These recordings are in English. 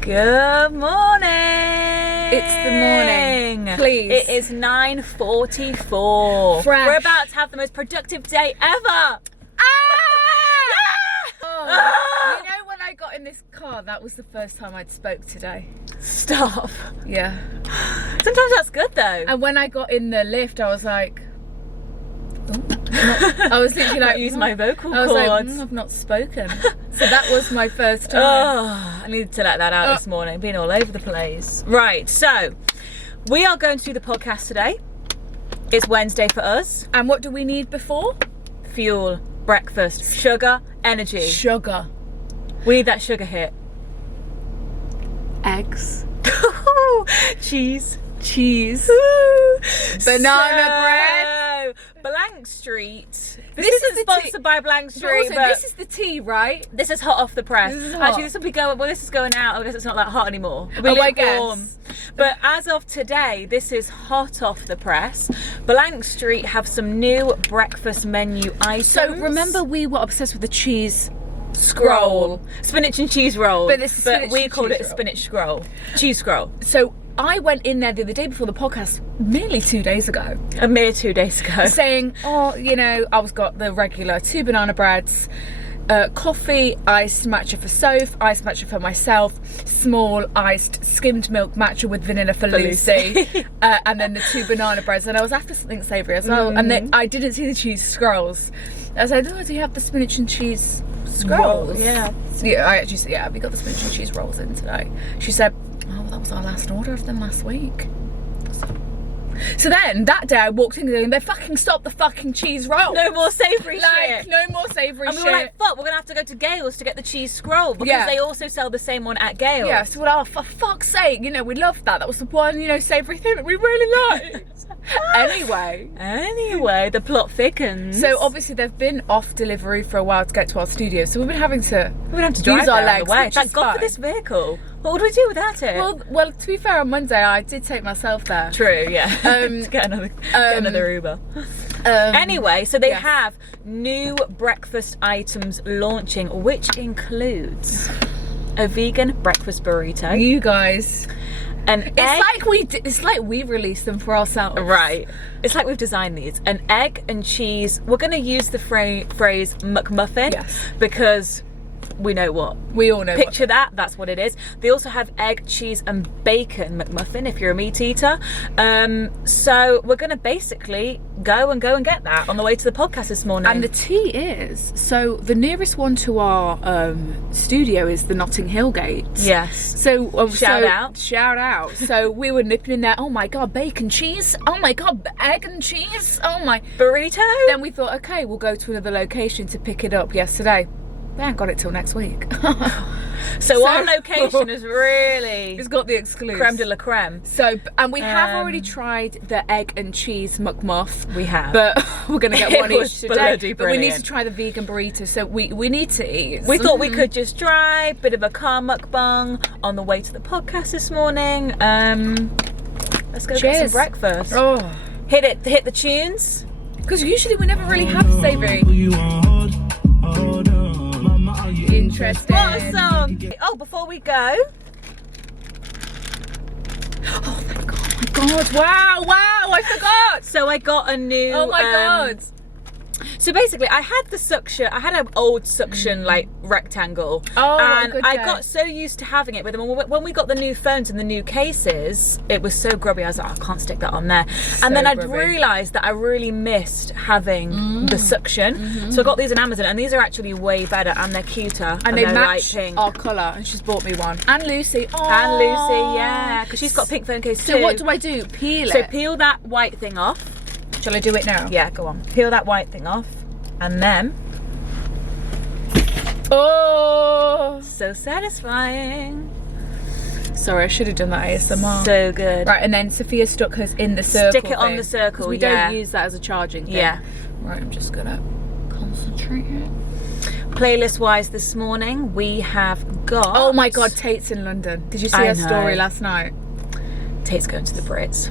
Good morning. It's the morning. Please. It is 9:44. Fresh. We're about to have the most productive day ever. You know, when I got in this car, that was the first time I'd spoke today. Stop. Yeah. Sometimes that's good though. And when I got in the lift, I was like, I was literally like, use my vocal I was cords. like, I've not spoken. So that was my first time. Oh, I needed to let that out this morning. Been all over the place. Right, so we are going to do the podcast today. It's Wednesday for us. And what do we need before? Fuel, breakfast, sugar, energy. Sugar. We need that sugar hit. Eggs. Cheese. Banana bread. Blank Street. This is isn't the sponsored by Blank Street, Also, but this is the tea, right? this is hot off the press. This is hot. Actually, this will be going. Well, this is going out. I guess it's not that hot anymore. It'll be I lukewarm. guess. But as of today, this is hot off the press. Blank Street have some new breakfast menu items. So remember, we were obsessed with the cheese scroll, spinach and cheese roll. But this is spinach we and called cheese it a roll. spinach scroll, cheese scroll. So I went in there the other day before the podcast, nearly 2 days ago, A mere 2 days ago. saying, oh, you know, I was got the regular 2 banana breads, coffee, iced matcha for Soph, iced matcha for myself, small iced skimmed milk matcha with vanilla for Lucy, and then the 2 banana breads. And I was after something savoury as well. And then I didn't see the cheese scrolls. I said, oh, do you have the spinach and cheese scrolls? Yeah. So, yeah, I actually said, yeah, we got the spinach and cheese rolls in today. She said, oh, well, that was our last order of them last week. So then that day I walked in and they fucking stopped the fucking cheese roll. No more savoury Like, shit. no more savoury And shit. we were like, fuck, we're gonna have to go to Gale's to get the cheese scroll because Yeah. they also sell the same one at Gale's. Yeah, so we're like, oh, for fuck's sake, you know, we loved that. That was the one, you know, savoury thing that we really liked. Anyway, the plot thickens. So obviously they've been off delivery for a while to get to our studio, so we've been having to drive use our there on legs, the way. which Thank is God for fine. this vehicle. What would we do without it? Well, to be fair, on Monday I did take myself there. True, yeah. Um, to get another Uber. Um, Anyway, so they yes. have new breakfast items launching, which includes a vegan breakfast burrito, you guys, an egg. it's like we released them for ourselves. Right. It's like we've designed these. An egg and cheese. We're going to use the phrase McMuffin Yes. because we know what. We all know. Picture that. That's what it is. They also have egg, cheese and bacon McMuffin if you're a meat eater. So we're going to basically go and get that on the way to the podcast this morning. And the tea is, so the nearest one to our studio is the Notting Hill Gate. Yes. So Shout out. Shout out. So we were nipping in there, oh my God, bacon, cheese. Oh my God, egg and cheese. Oh my. Burrito? Then we thought, okay, we'll go to another location to pick it up yesterday. We ain't got it till next week. So our location is really It's got the exclusive. creme de la creme. So, and we have already tried the egg and cheese McMuff. We have. But we're going to get It one was each today. bloody But we need to brilliant. try the vegan burrito. So we need to eat. We thought we could just try, bit of a car mukbang on the way to the podcast this morning. Let's go get some Cheers. breakfast. Oh. Hit the tunes. Because usually we never really have savoury. Interesting. What a song! Oh, before we go, Oh my God. Wow, I forgot. so I got a new. Oh my God. So basically, I had the suction. I had an old suction like rectangle, Oh, and good I day. got so used to having it with them. When we got the new phones and the new cases, it was so grubby. I was like, I can't stick that on there. And then I'd grubby. realised that I really missed having the suction. So I got these on Amazon, and these are actually way better, and they're cuter, And they they're match light pink. our colour. And she's bought me one. And Lucy. Oh. And Lucy, yeah, because she's got a pink phone case too. So what do I do? Peel So it? peel that white thing off. Shall I do it now? Yeah, go on. Peel that white thing off. And then, Oh. so satisfying. Sorry, I should have done that ASMR. So good. Right, and then Sophia stuck hers in the circle. Stick it on thing, the circle, 'cause we yeah. don't use that as a charging thing. Yeah. Right, I'm just gonna concentrate here. Playlist wise this morning, we have got... Oh my God, Tate's in London. Did you see I her know. story last night? Tate's going to the Brits.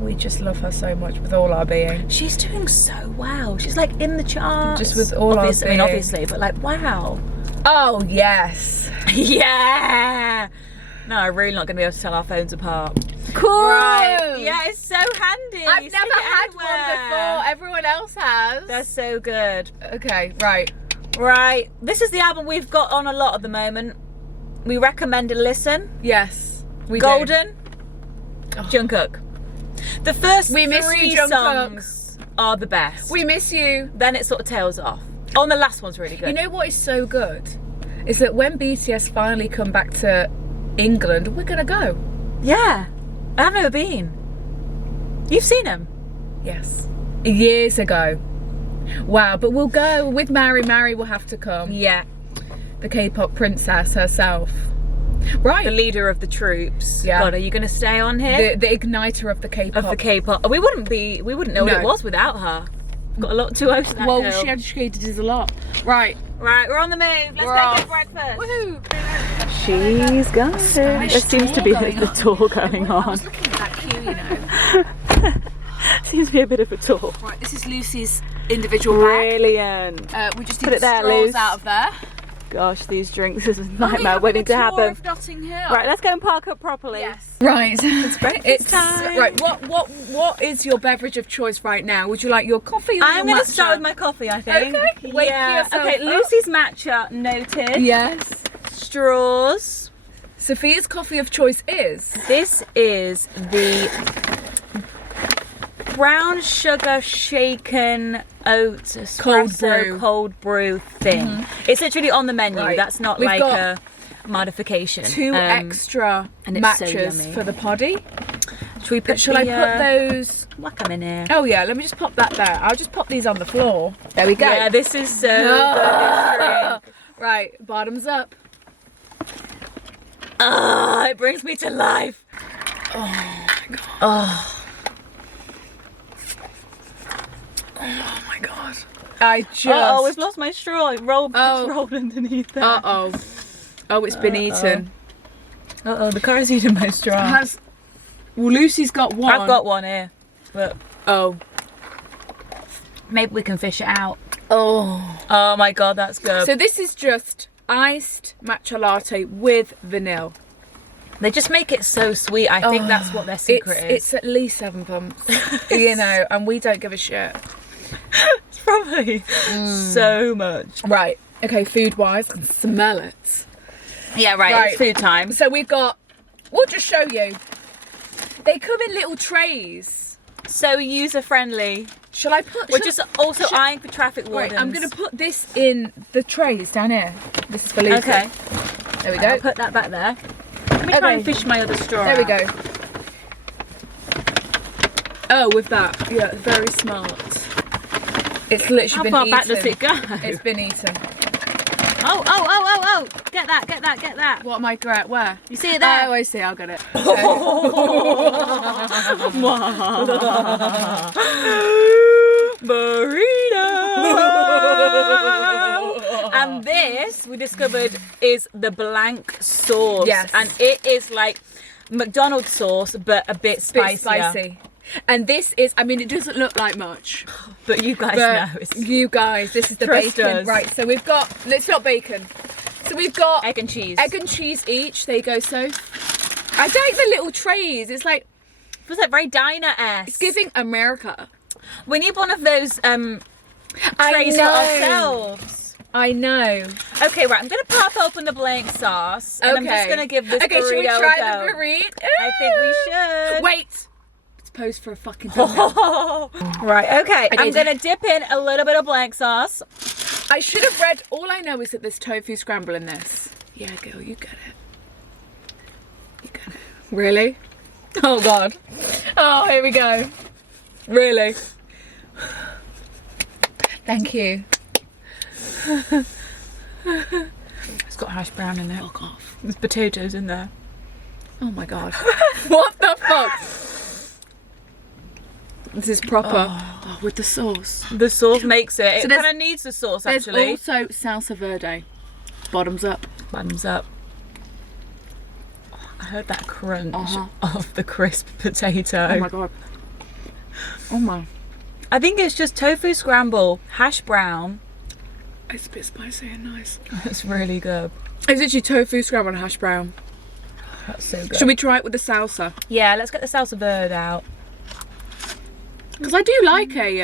We just love her so much with all our being. She's doing so well. She's like in the charts. Just with all our obviously, I mean, being. obviously, but like, wow. Oh, yes. Yeah. No, I'm really not going to be able to tell our phones apart. Cool. Right. Yeah, it's so handy. I've Stick never it had anywhere. one before. Everyone else has. They're so good. Okay, right. Right. This is the album we've got on a lot at the moment. We recommend a listen. Yes. We Golden. do. Jungkook. The first We miss three you, Jungkook. songs are the best. We miss you. Then it sort of tails off. Oh, and the last one's really good. You know what is so good? Is that when BTS finally come back to England, we're going to go. Yeah. I've never been. You've seen them? Yes. Years ago. Wow, but we'll go with Mary. Mary will have to come. Yeah. The K-pop princess herself. Right. The leader of the troops. Yeah. God, are you going to stay on here? The igniter of the K-pop. Of the K-pop. We wouldn't know what No. it was without her. Got a lot to owe to that Well, girl. she educated us a lot. Right. Right, we're on the move. Let's We're go off. get breakfast. Woohoo. She's gone. There seems to be the tour going I on. was looking at that queue, you know. Seems to be a bit of a tour. Right, this is Lucy's individual bag. Brilliant. We just Put need it there, straws Luce. out of there. Gosh, these drinks is a nightmare waiting to happen. Notting Hill. Right, let's go and park up properly. Yes. Right. It's time. right. What is your beverage of choice right now? Would you like your coffee or I'm your going to matcha? start with my coffee, I think. Okay. Wake yeah. yourself Okay, up. Lucy's matcha noted. Yes. Straws. Sophia's coffee of choice is This is the brown sugar shaken oat espresso cold brew thing. It's literally on the menu. Right. That's not We've like got a modification. 2 extra and it's so matches yummy. for the poddy. Should we put Shall I put those? Whack them in here. Oh yeah, let me just pop that there. I'll just pop these on the floor. There we go. Yeah, this is so good. Right, bottoms up. Ah, it brings me to life. Oh my god. Oh my god. I just. Oh, we've lost my straw. It rolled Oh. underneath there. Uh-oh. Oh, it's been eaten. Uh-oh, the car's eating my straw. Well, Lucy's got one. I've got one here. Look. Oh. Maybe we can fish it out. Oh. Oh my god, that's good. So this is just iced matcha latte with vanilla. They just make it so sweet. I think that's what their secret is. It's at least 7 pumps, you know, and we don't give a shit. It's probably so much. Right. Okay, food-wise, I can smell it. Yeah, right. It's food time. So we've got, we'll just show you. They come in little trays. So user friendly. Shall I put... We're just also eyeing for traffic wardens. Wait, I'm going to put this in the trays down here. This is for Lucy. Okay. There we go. I'll put that back there. Let me try and fish my other straw There we out. go. Oh, with that. Yeah, very smart. It's literally How been far eaten. back does it go? It's been eaten. Oh. Get that. What am I at? Where? You see it there? Oh, I see. I'll get it. Burrito. And this, we discovered, is the blank sauce. Yes. And it is like McDonald's sauce, but a bit spicier. Bit spicy. And this is, I mean, it doesn't look like much. But you guys But know. It's you guys, this is the Trust bacon. us. Right, so we've got, it's not bacon. So we've got egg and cheese. egg and cheese each. There you go, so. I don't like the little trays. It's like, It was like very diner-esque. it's giving America. We need one of those trays for ourselves. I know. Okay, right. I'm going to pop open the blank sauce. And I'm just going to give this Okay, burrito should we a try go. the burrito? I think we should. Wait. Let's pose for a fucking thumbnail. Right, okay. I'm did. going to dip in a little bit of blank sauce. I should have read, all I know is that there's tofu scramble in this. Yeah, girl, you get it. You get it. Really? Oh, God. Oh, here we go. Really? Thank you. It's got hash brown in it. Fuck off. There's potatoes in there. Oh, my God. What the fuck? This is proper. Oh, with the sauce. The sauce makes it. So It there's- kind of needs the sauce, There's actually. also salsa verde. Bottoms up. Bottoms up. I heard that crunch Uh-huh. of the crisp potato. Oh, my God. Oh, my. I think it's just tofu scramble, hash brown, It's a bit spicy and nice. It's really good. It's literally tofu scrambled and hash brown. That's so good. Should we try it with the salsa? Yeah, let's get the salsa verde out. Because I do like a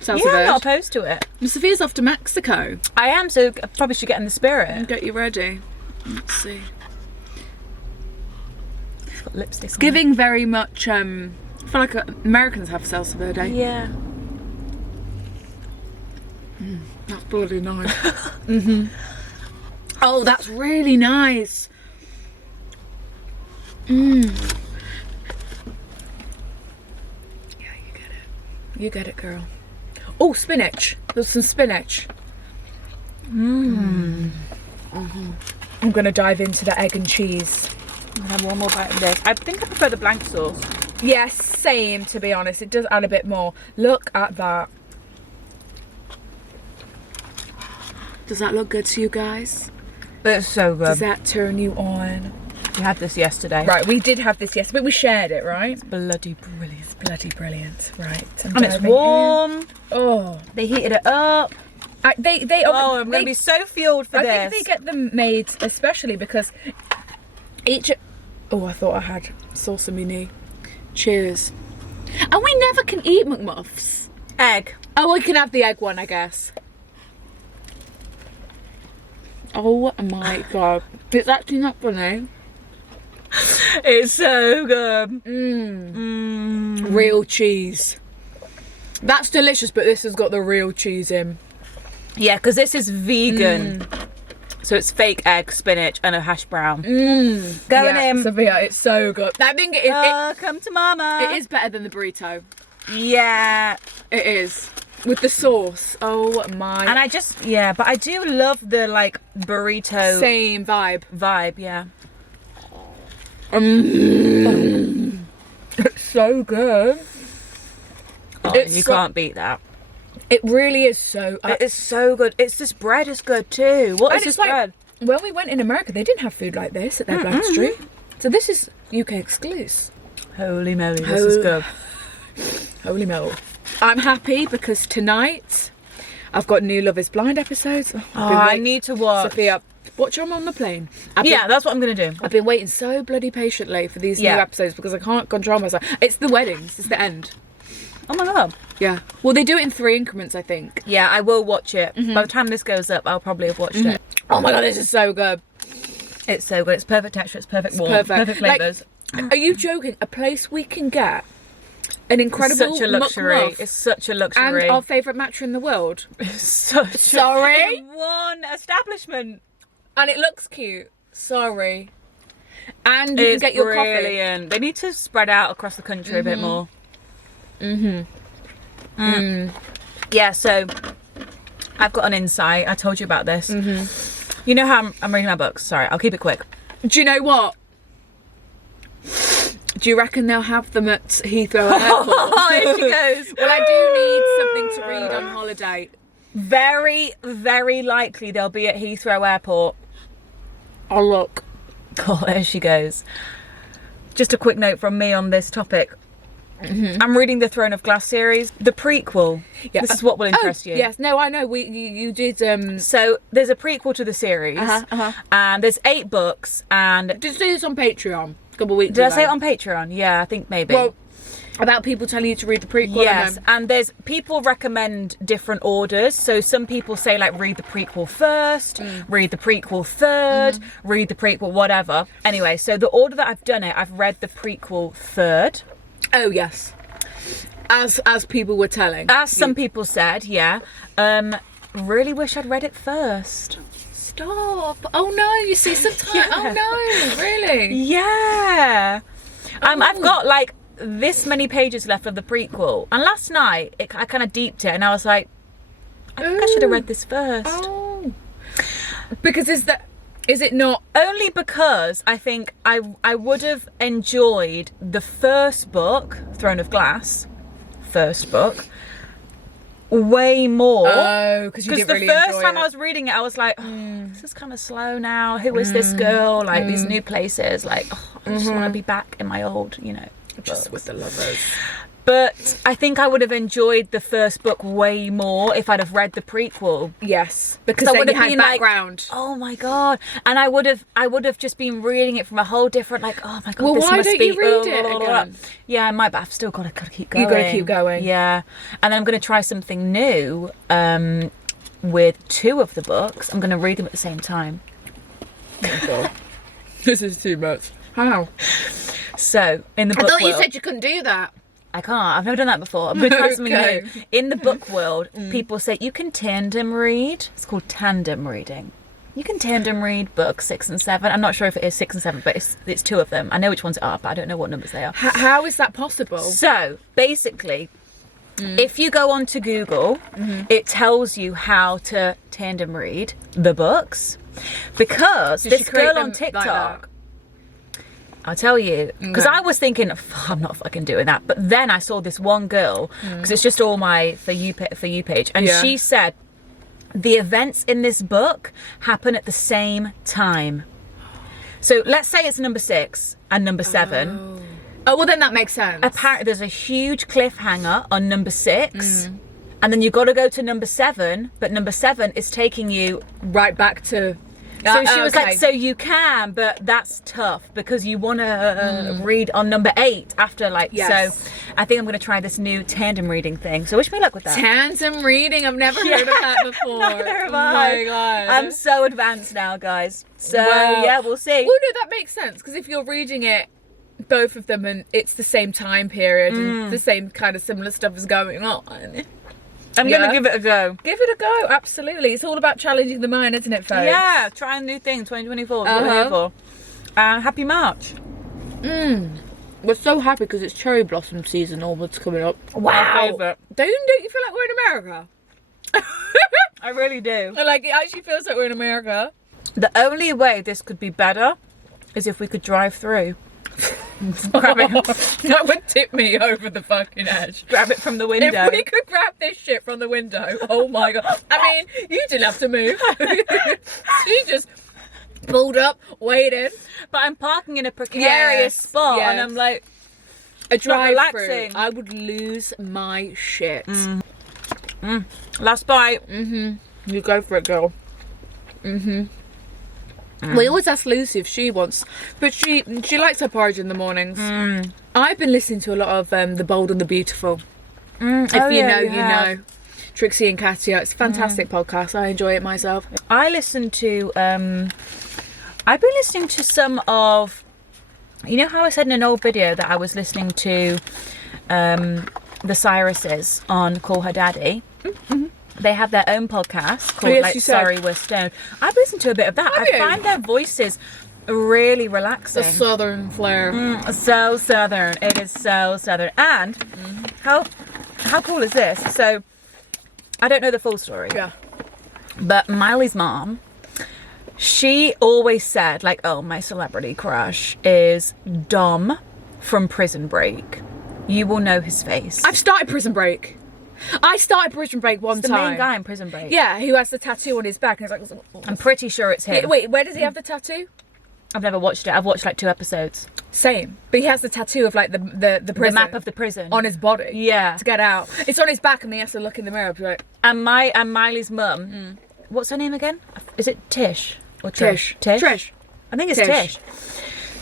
salsa verde. I'm not opposed to it. And Sophia's off to Mexico. I am, so I probably should get in the spirit. Get you ready. Let's see. It's got lipstick on Giving very much, I feel like Americans have salsa verde. it. Yeah. That's bloody nice. Oh, that's really nice. Yeah, you get it. You get it, girl. Oh, spinach. There's some spinach. I'm gonna dive into the egg and cheese. I'm gonna have one more bite of this. I think I prefer the blank sauce. Yes, same, to be honest. It does add a bit more. Look at that. Does that look good to you guys? It's so good. Does that turn you on? We had this yesterday. Right, we did have this yesterday, but we shared it, right? Bloody brilliant. It's bloody brilliant. Right. And it's warm. Oh. They heated it up. Oh, I'm going to be so fueled for this. I think they get them made especially because each... Oh, I thought I had sauce in my knee. Cheers. And we never can eat McMuffs. Egg. Oh, we can have the egg one, I guess. Oh my god. It's actually not funny. It's so good. Real cheese. That's delicious, but this has got the real cheese in. Yeah, because this is vegan. So it's fake egg, spinach, and a hash brown. Going in. Sophia, it's so good. I think it is. Come to mama. It is better than the burrito. Yeah. It is. With the sauce. Oh my. And I just, but I do love the like burrito Same vibe. yeah. It's so good. Oh, you can't beat that. It really is so. It is so good. It's this bread is good too. What And is this it's like, bread? when we went in America, they didn't have food like this at their Black Street. So this is UK exclusive. Holy moly, this is good. Holy moly. I'm happy because tonight I've got new Love is Blind episodes. I need to watch. Sophia, watch them on the plane. That's what I'm going to do. I've been waiting so bloody patiently for these new episodes because I can't control myself. It's the weddings. It's the end. Oh my god. Yeah. Well, they do it in 3 increments, I think. Yeah, I will watch it. By the time this goes up, I'll probably have watched it. Oh my god, this is so good. It's so good. It's perfect texture. It's perfect warmth. Perfect flavours. Like, are you joking? A place we can get an incredible Such a luxury. McMuff It's such a luxury. and our favourite matcha in the world. Sorry? One establishment. And it looks cute. Sorry. And you can get your brilliant. coffee. They need to spread out across the country a bit more. Yeah, so I've got an insight. I told you about this. You know how I'm reading my books. Sorry, I'll keep it quick. Do you know what? Do you reckon they'll have them at Heathrow Airport? Here she goes. Well, I do need something to read on holiday. Very, very likely they'll be at Heathrow Airport. Oh, look. Oh, there she goes. Just a quick note from me on this topic. I'm reading the Throne of Glass series, the prequel. Yeah. This is what will interest you. Yes, no, I know. You did. So there's a prequel to the series, and there's 8 books. And Did you do this on Patreon a couple of weeks did ago? I say it on Patreon? Yeah, I think maybe. Well, about people telling you to read the prequel. Yes, and there's people recommend different orders. So some people say like read the prequel first, read the prequel third, read the prequel whatever. Anyway, so the order that I've done it, I've read the prequel third. Oh yes, as people were telling. As some people said, yeah. Really wish I'd read it first. Stop! Oh no, you see sometimes. Yeah. Oh no, really? Yeah. I've got like this many pages left of the prequel, and last night I kind of deeped it, and I was like, I think I should have read this first. Oh, because is it not? Only because I think I would have enjoyed the first book, Throne of Glass, first book, way more. Oh, because you didn't really the first enjoy time it. I was reading it, I was like, this is kind of slow now. Who is this girl? Like these new places. Like, I just want to be back in my old, Just with the lovers. But I think I would have enjoyed the first book way more if I'd have read the prequel. Yes, because I then would you have had been like, background. oh my god, and I would have just been reading it from a whole different, like, oh my god. Well, this why must don't be, you read it again? Yeah, I might, but I've still got to keep going. You got to keep going. Yeah, and then I'm going to try something new with 2 of the books. I'm going to read them at the same time. This is too much. How? So in the book I thought you world, said you couldn't do that. I can't. I've never done that before. I'm going to try something Okay. new. In the book world, people say you can tandem read. It's called tandem reading. You can tandem read books 6 and 7. I'm not sure if it is 6 and 7, but it's 2 of them. I know which ones are, but I don't know what numbers they are. How is that possible? So basically, if you go onto Google, it tells you how to tandem read the books, because Did she this create girl them on like TikTok. that? I'll tell you, because Okay. I was thinking, I'm not fucking doing that. But then I saw this one girl, because it's just all my for you page, and Yeah. she said the events in this book happen at the same time. So let's say it's number 6 and number 7. Oh, well then that makes sense. Apparently, there's a huge cliffhanger on number 6, and then you got to go to number 7. But number 7 is taking you. Right back to... So she was okay. like, so you can, but that's tough because you want to read on number 8 after, like, Yes. so I think I'm going to try this new tandem reading thing. So wish me luck with that. Tandem reading. I've never heard of that before. Neither have Oh I. my god. I'm so advanced now, guys. So Wow. yeah, we'll see. Well, no, that makes sense, because if you're reading it, both of them, and it's the same time period and the same kind of similar stuff is going on. I'm Yeah. going to give it a go. Give it a go, absolutely. It's all about challenging the mind, isn't it, folks? Yeah, trying new things. 2024 is what we're here for. Happy March. We're so happy because it's cherry blossom season almost coming up. Wow. Our favourite. Don't you feel like we're in America? I really do. Like, it actually feels like we're in America. The only way this could be better is if we could drive through. grab That would tip me over the fucking edge. it from the window. If we could grab this shit from the window, oh my god. I mean, you didn't have to move. She just pulled up, waited. But I'm parking in a precarious spot, and I'm like, A not drive relaxing. through. I would lose my shit. last bite. You go for it, girl. We always ask Lucy if she wants, but she likes her porridge in the mornings. I've been listening to a lot of The Bold and the Beautiful. If you know, you know. Trixie and Katia. It's a fantastic podcast. I enjoy it myself. I listen to. I've been listening to some of. You know how I said in an old video that I was listening to the Cyruses on Call Her Daddy? They have their own podcast called yes, like you said. Sorry We're Stoned. I've listened to a bit of that. Have I you? find their voices really relaxing. The southern flair. So southern. It is so southern. And how cool is this? So I don't know the full story. Yeah. But Miley's mom, she always said, like, oh, my celebrity crush is Dom from Prison Break. You will know his face. I've started Prison Break. I started Prison Break one the time. main guy in Prison Break. Yeah, who has the tattoo on his back. And it's like, I'm pretty sure it's him. wait, where does he have the tattoo? I've never watched it. I've watched like 2 episodes. Same. But he has the tattoo of like the prison. The map of the prison. on his body. Yeah. To get out. It's on his back and he has to look in the mirror. Be like, And Miley's mum, what's her name again? Is it Tish? Or Trish? Trish. I think it's Tish.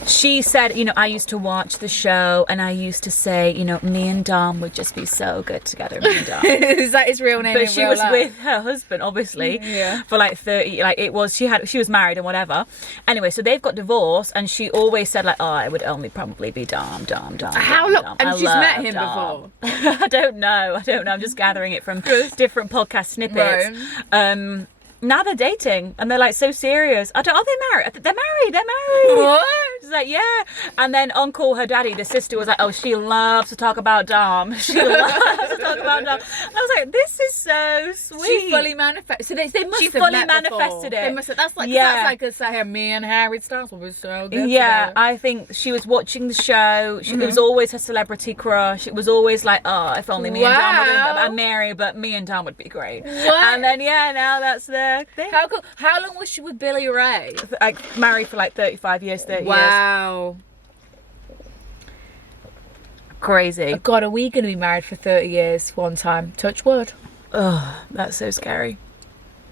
She said, you know, I used to watch the show and I used to say, you know, me and Dom would just be so good together, me and Dom. Is that his real name? But in she real was life? with her husband, obviously, for like 30, like it was, she was married and whatever. Anyway, so they've got divorced and she always said like, oh, I would only probably be Dom. How long? Dom. And I she's love met him Dom. before. I don't know. I'm just gathering it from different podcast snippets. Right. Now they're dating and they're like so serious. Are they married? They're married. What? She's like, yeah. And then on Call Her Daddy, the sister was like, oh, she loves to talk about Dom. She loves to talk about Dom. I was like, this is so sweet. She fully manifested. So they must She have fully met manifested before. it. They must have, that's like a say me and Harry Styles will be so good. Yeah, together. I think she was watching the show. It was always her celebrity crush. It was always like, oh, if only me and Dom would be married, but me and Dom would be great. What? And then, yeah, now that's their thing. How cool. How long was she with Billy Ray? Like, married for like 35 years, 30 years. Wow. Crazy. God, are we going to be married for 30 years one time? Touch wood. Oh, that's so scary.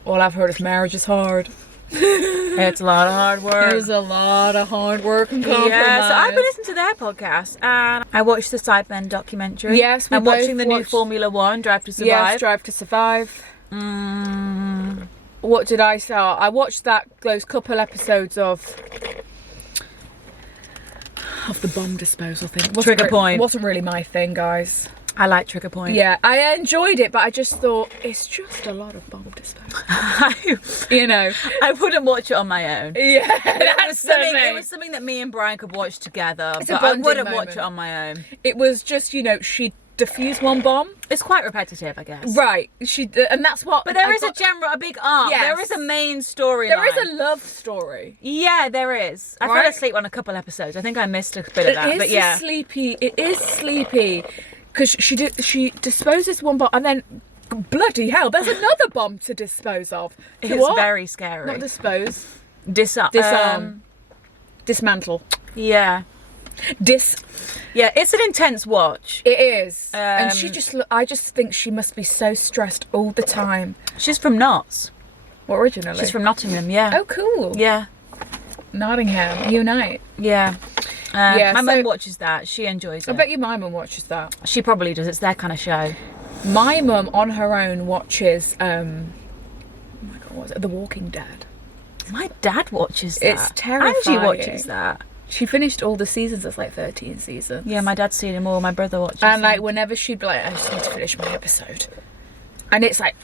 All I've heard is marriage is hard. It's a lot of hard work. There's a lot of hard work and compromise. Yeah, so I've been listening to their podcast and I watched the Sidemen documentary. Yes, I'm watching the new Formula One, Drive to Survive. Yes, Drive to Survive. What did I say? I watched those couple episodes of the bomb disposal thing. Trigger Point. Wasn't really my thing, guys. I like Trigger Point. Yeah, I enjoyed it, but I just thought it's just a lot of bomb disposal. You know, I wouldn't watch it on my own. Yeah, It was something that me and Brian could watch together, It's a but I bonding wouldn't moment. watch it on my own. It was just, you know, she defused one bomb. It's quite repetitive, I guess. Right, and that's what. But there is a big arc. Yes. There is a main storyline. There is a love story. Yeah, there is. I fell Right? asleep on a couple episodes. I think I missed a bit of that, but yeah. It is sleepy. Because she disposes one bomb and then, bloody hell, there's another bomb to dispose of. It's what? very scary. Not dispose. Disarm. Dismantle. Yeah. Yeah, it's an intense watch. It is. And I just think she must be so stressed all the time. She's from Notts. What, originally? She's from Nottingham, yeah. Oh, cool. Yeah. Nottingham, unite. Yeah. Yeah, my so- mum watches that. She enjoys it. I bet you my mum watches that. She probably does. It's their kind of show. My mum, on her own, watches, oh my God, what was it? The Walking Dead. My dad watches that. It's terrifying. Angie watches that. She finished all the seasons. That's like 13 seasons. Yeah, my dad's seen them all. My brother watches And like them. whenever she'd be like, I just need to finish my episode. And it's like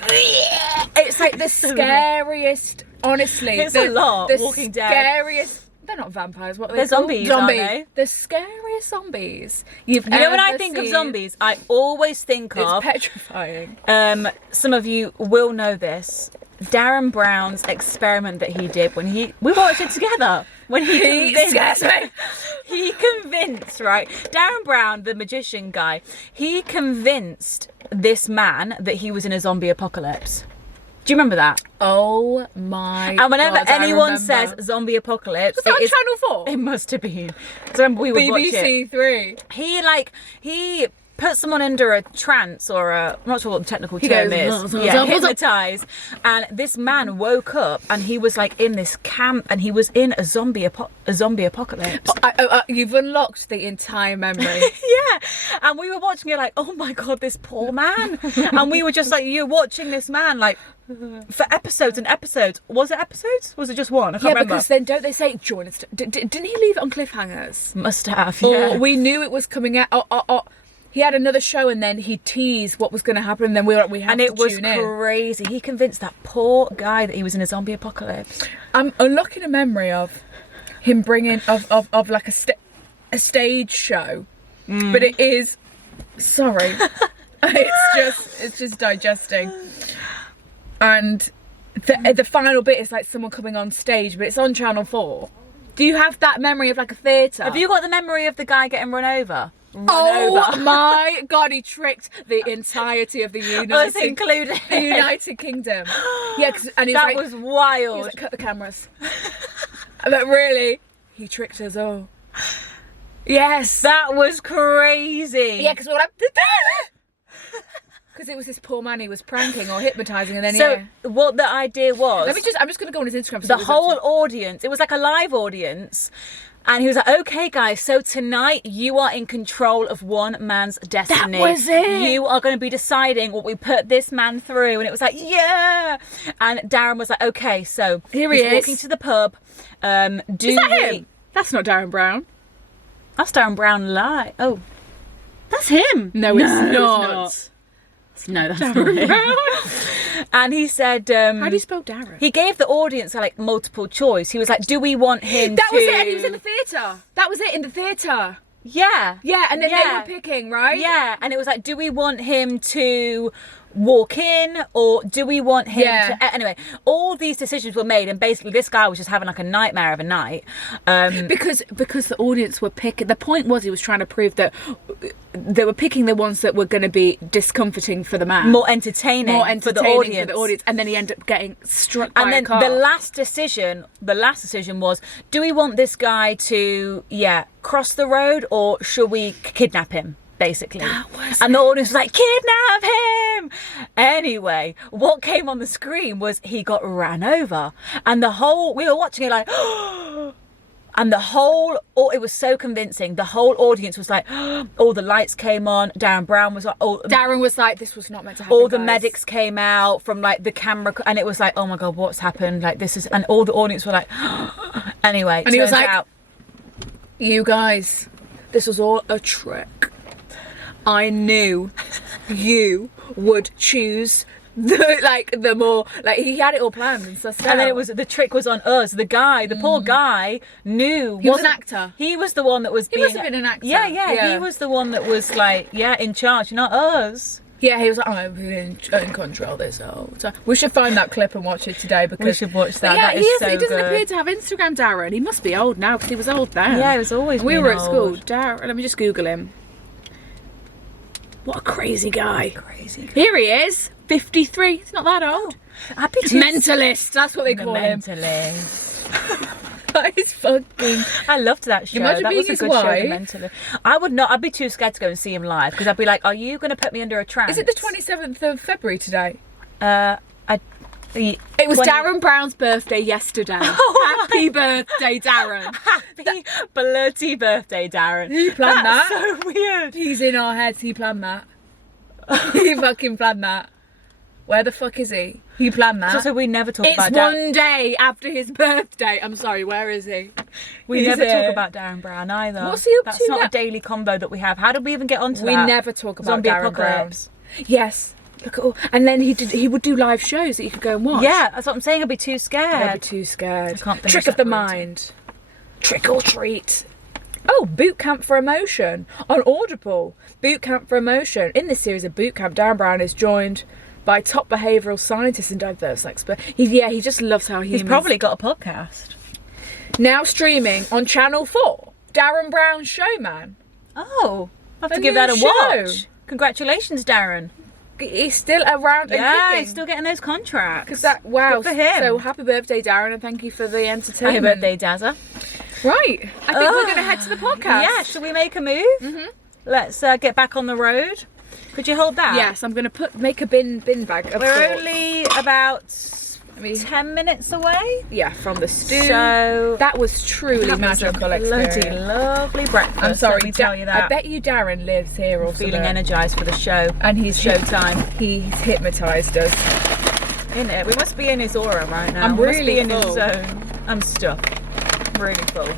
the scariest, honestly. It's a lot, The Walking Dead. scariest, they're not vampires, what are they They're called? zombies, aren't they? The scariest zombies you've You know, when I ever think of seen. zombies, I always think It's of... petrifying. Some of you will know this. Darren Brown's experiment that he did when we watched it together. When he scares me. He convinced, right? Darren Brown, the magician guy, he convinced this man that he was in a zombie apocalypse. Do you remember that? Oh my And whenever God, I anyone remember. says zombie apocalypse, Was that on it is- Channel 4? It must have been. 'Cause I remember we would watch it. BBC Three. He put someone under a trance or I'm not sure what the technical term goes, is. Yeah, hypnotized. And this man woke up and he was like in this camp and he was in a zombie apocalypse. You've unlocked the entire memory. Yeah. And we were watching it like, oh my God, this poor man. And we were just like, you're watching this man like for episodes and episodes. Was it episodes? Was it just one? I can't remember. Because then don't they say join us? Didn't he leave it on cliffhangers? Must have, yeah. Or we knew it was coming out. He had another show and then he teased what was going to happen, and then we had And to it was tune in. crazy. He convinced that poor guy that he was in a zombie apocalypse. I'm unlocking a memory of him bringing of like a stage show, but it is sorry, it's just digesting, and the final bit is like someone coming on stage, but it's on Channel 4. Do you have that memory of like a theatre? Have you got the memory of the guy getting run over? Oh my God, he tricked the entirety of the Us included. United Kingdom. Yeah, and he's That like, was he was wild. like, cut the cameras. But really, he tricked us all. Yes. That was crazy. Yeah, because we were like, because it was this poor man he was pranking or hypnotising, and then So what the idea was, I'm just going to go on his Instagram. the whole audience, it was like a live audience, and he was like, okay guys, so tonight you are in control of one man's destiny. That was it. You are going to be deciding what we put this man through. And it was like, yeah. And Darren was like, okay, so Here he he's is. walking to the pub. Is that him? That's not Darren Brown. That's Darren Brown live. Oh, that's him. No, it's not. No, that's not him. And he said, How do you spell Darren? he gave the audience like multiple choice. He was like, do we want him That to... was it, and he was in the theatre. That was it, in the theatre. Yeah. Yeah, and then Yeah. they were picking, right? Yeah, and it was like, do we want him to walk in or do we want him to... Anyway, all these decisions were made and basically this guy was just having like a nightmare of a night. Because the audience were picking. The point was he was trying to prove that they were picking the ones that were going to be discomforting for the man, More entertaining for the audience. and then he ended up getting struck by And then a car. the last decision was, do we want this guy to, cross the road or should we kidnap him? basically. And the audience was like, kidnap him! Anyway, what came on the screen was he got ran over. And we were watching it like, and it was so convincing. The whole audience was like, all the lights came on. Darren Brown was like, Darren was like, this was not meant to happen. all the medics came out from like the camera, and it was like, oh my God, what's happened? Like and all the audience were like, anyway. And he was like, you guys, this was all a trick. I knew you would choose the more, like, he had it all planned and sussed out. And then the trick was on us. The poor guy knew. He was an actor. He was the one that was He must have been an actor. Yeah. He was the one that was like, in charge, not us. Yeah, he was like, I'm in control this whole time. We should find that clip and watch it today because we should watch that. Yeah, that is so he doesn't good. appear to have Instagram, Darren. He must be old now because he was old then. Yeah, he was always. We were at school. old. Darren, let me just Google him. What a crazy guy. Crazy guy. Here he is, 53. He's not that old. Happy to Mentalist. That's what they call him. Mentalist. That is fucking. I loved that show. Imagine That being was a his good show, wife. The Mentalist. I would not. I'd be too scared to go and see him live because I'd be like, "Are you going to put me under a trance?" Is it the 27th of February today? It It was Darren Brown's birthday yesterday. Happy birthday, Darren. Happy bloody birthday, Darren. He planned that. So weird. He's in our heads. He planned that. He fucking planned that. Where the fuck is he? He planned that. So we never talk It's about Darren. one day after his birthday. I'm sorry, where is he? We He's never here. talk about Darren Brown either. What's he up That's to not now? a daily combo that we have. How did we even get onto We that? never talk about Zombie Darren Brown. apocalypse. Yes. Look at all. And then he would do live shows that you could go and watch. Yeah, that's what I'm saying. I'd be too scared. I'd be too scared. I can't finish Trick of that the routine. mind. Trick or treat. Oh, Boot Camp for Emotion on Audible. Boot Camp for Emotion. In this series of Boot Camp, Darren Brown is joined by top behavioural scientists and diverse experts. He just loves how He's probably got a podcast. Now streaming on Channel 4. Darren Brown Showman. Oh, I'll have to A give that a new show. watch. Congratulations, Darren. He's still around and Yeah, kicking. he's still getting those contracts. Wow. Good for him. So happy birthday, Darren, and thank you for the entertainment. Happy birthday, Dazza. Right. I think we're going to head to the podcast. Yeah, shall we make a move? Mm-hmm. Let's get back on the road. Could you hold that? Yes, I'm going to make a bin bag of We're sorts. only about 10 minutes away. Yeah, from the stew. So that was truly that was magical a bloody experience. lovely breakfast. I'm sorry, let me tell you that. I bet you Darren lives here or Feeling energised for the show. and he's Showtime. He's hypnotised us. In it. We must be in his aura right now. I'm We must really be in full. his zone. I'm stuffed. I'm really full.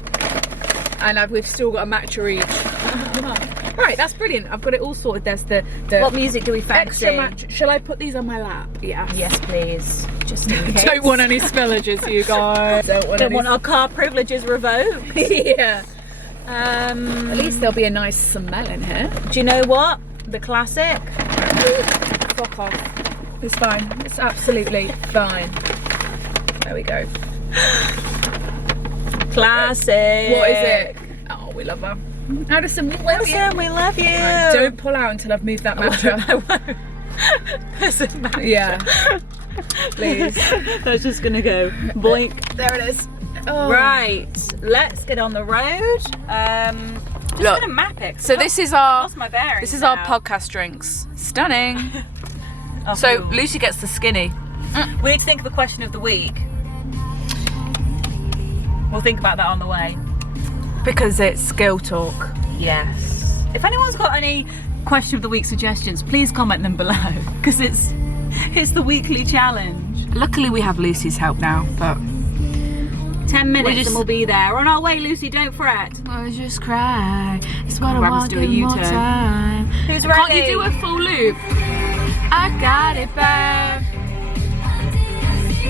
And we've still got a match each. Right, that's brilliant. I've got it all sorted. There's the What music do we fancy? extra match. Shall I put these on my lap? Yes. Yes, please. Just in case. Don't want any spillages, you guys. Don't want our car privileges revoked. Yeah. At At least there'll be a nice smell in here. do you know what? The classic. Fuck off. It's fine. It's absolutely fine. There we go. Classic. What is it? Oh, we love her. Addison, we love you. Addison, we love you. Right, don't pull out until I've moved that matcha. I won't. There's a match. Yeah. Please. That's just gonna go boink. There it is. Oh. Right, let's get on the road. Just Look, gonna map it. So this is our Lost my bearings this is our now. podcast drinks. Stunning. Oh, So cool. Lucy gets the skinny. we need to think of a question of the week. We'll think about that on the way. Because it's skill talk. Yes. If anyone's got any question of the week suggestions, please comment them below because it's the weekly challenge. Luckily we have Lucy's help now, but 10 minutes just- and we'll be there. On our way, Lucy, don't fret. I just cry. It's what I Grab us want to a in more U-turn. time. Who's Can't ready? you do a full loop? I got it bad.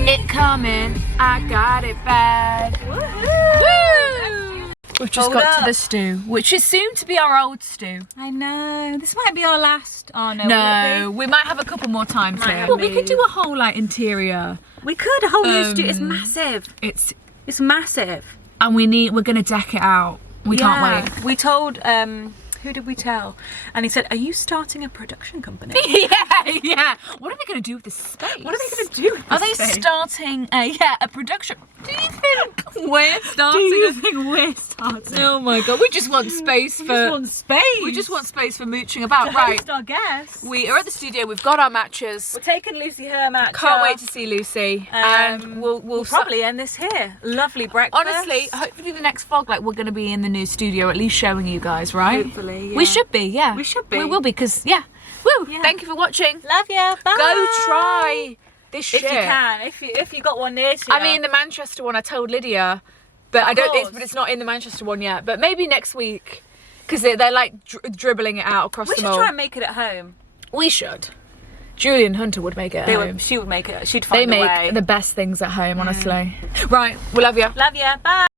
It coming. I got it bad. Woohoo! We've just Hold got to up. the stew, which is soon to be our old stew. I know. This might be our last. Oh no. No, will it we might have a couple more times Might here. have But we could me. do a whole like interior. be? We could. A whole new studio. It's Um, massive. It's It's massive. and we're gonna deck it out. We can't wait. We told who did we tell? And he said, "Are you starting a production company?" Yeah, Yeah. What are they going to do with this space? What are they going to do with Are this they space? starting a production? Do you think we're starting? Do you think we're starting? Oh my god, we just want space for. We just want space. We just want space for mooching about. to Right. host our guests. We are at the studio. We've got our matches. We're taking Lucy her match. Can't wait to see Lucy. And we'll probably end this here. Lovely breakfast. honestly, hopefully the next vlog, like, we're going to be in the new studio, at least showing you guys, right? Hopefully, yeah. We should be, yeah. We should be. We will be, because, yeah. Woo! Yeah. Thank you for watching. Love you. Bye. Go try this shit. If you can. If you got one near to you. I mean, the Manchester one, I told Lydia, but it's not in the Manchester one yet. But maybe next week, because they're like dribbling it out across we the should mall. try and make it at home. We should. Julian Hunter would make it at home. She would make it. She'd They find a way. make the best things at home, honestly. Right, we love you. Love you. Bye.